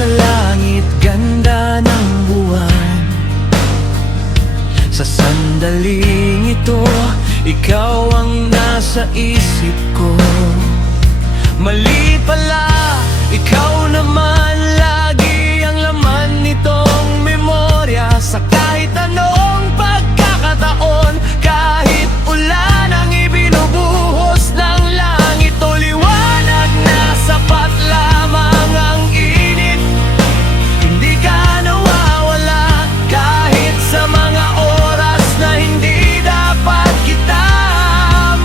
sa langit, ganda ng buwan. Sa sandaling ito, ikaw ang nasa isip ko. Mali pala, ikaw naman lagi ang laman nitong memorya. Sa kahit anong pagkakataon, kahit ulan ang ibinubuhos ng langit o liwanag na sapat lamang ang init, hindi ka nawawala kahit sa mga oras na hindi dapat kita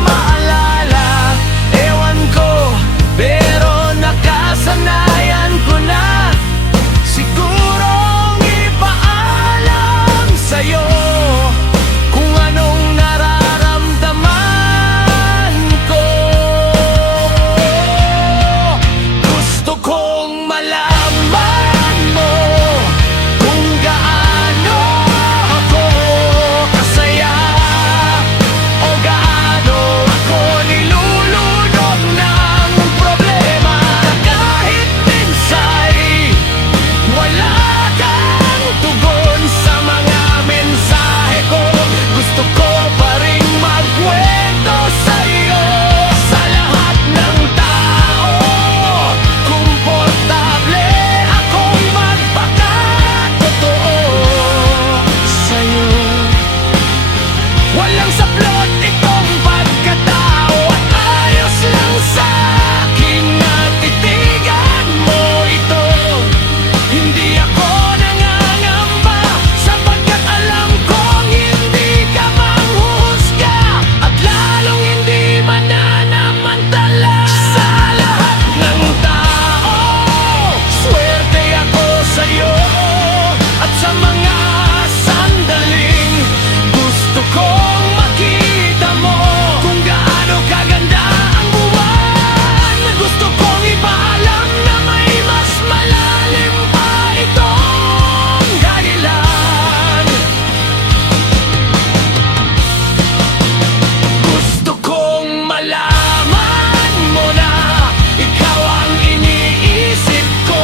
maalala. Ewan ko, pero nakasanayan ko na sigurong ipaalam sa'yo kung anong nararamdaman ko. Gusto kong malaman mo kung gaano ako kasaya o gaano ako nilulunod ng problema. Kahit minsa'y wala kang tugon sa mga mensahe ko, gusto ko pa rin magkwento sa'yo sa lahat ng tao. Komportable akong magpakatotoo sa'yo. Walang saplot itong pagkatao at ayos lang sa'kin na titigan mo ito. Hindi ako nangangamba sapagkat alam kong hindi ka manghuhusga at lalong hindi mananamantala sa lahat ng tao. Swerte ako sa'yo at sa mga sandaling gusto kong makita mo kung gaano kaganda ang buwan. Gusto kong ipaalam na may mas malalim pa itong dahilan. Gusto kong malaman mo na ikaw ang iniisip ko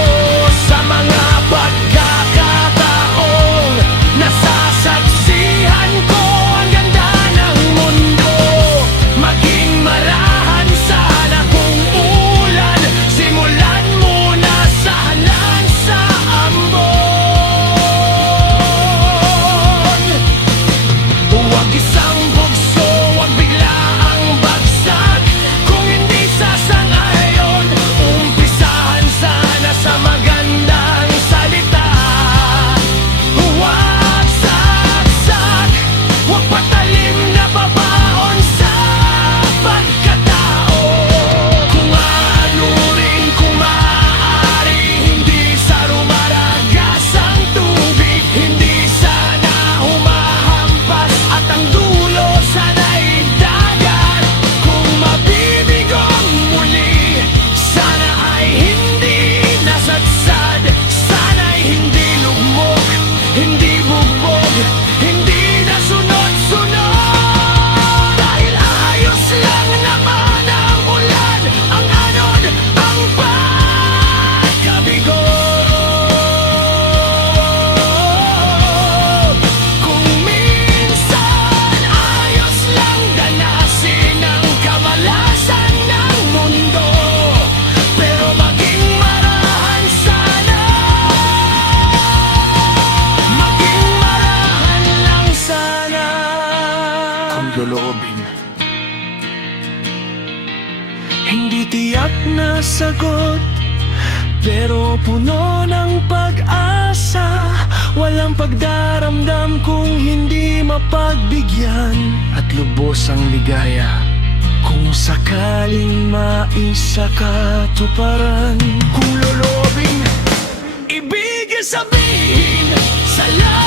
sa mga pagkakataong nasasaksihan ko ang ganda ng mundo. Maging marahan sana kung ulan, simulan muna sa hanan sa ambon. Huwag isang bugso, huwag bigla ang bagsak. Kung hindi sasang-ayon, umpisahan sana sa magandang salita. Huwag saksak, huwag patalim na babaon sa pagkatao. Kung ano rin kung maaari, hindi sa rumaragas ang tubig, hindi sana humahampas at ang dulo sana'y dagat. Kung mabibigong muli, sana ay hindi nasadsad, sana'y hindi lugmok, hindi bugbog, hindi nasunod-sunod. Dahil ayos lang naman ang ulan, ang anod, ang pagkabigo. Kung minsan ayos lang danasin ang kamalasan ng mundo, pero maging marahan sana, maging marahan lang sana. Kung loloobin, hindi tiyak na sagot, pero puno ng pag-asa. Walang pagdaramdam kung hindi mapagbigyan, at lubos ang ligaya kung sakaling maisakatuparan. Kung lolobing, ibig sabihin sa lahat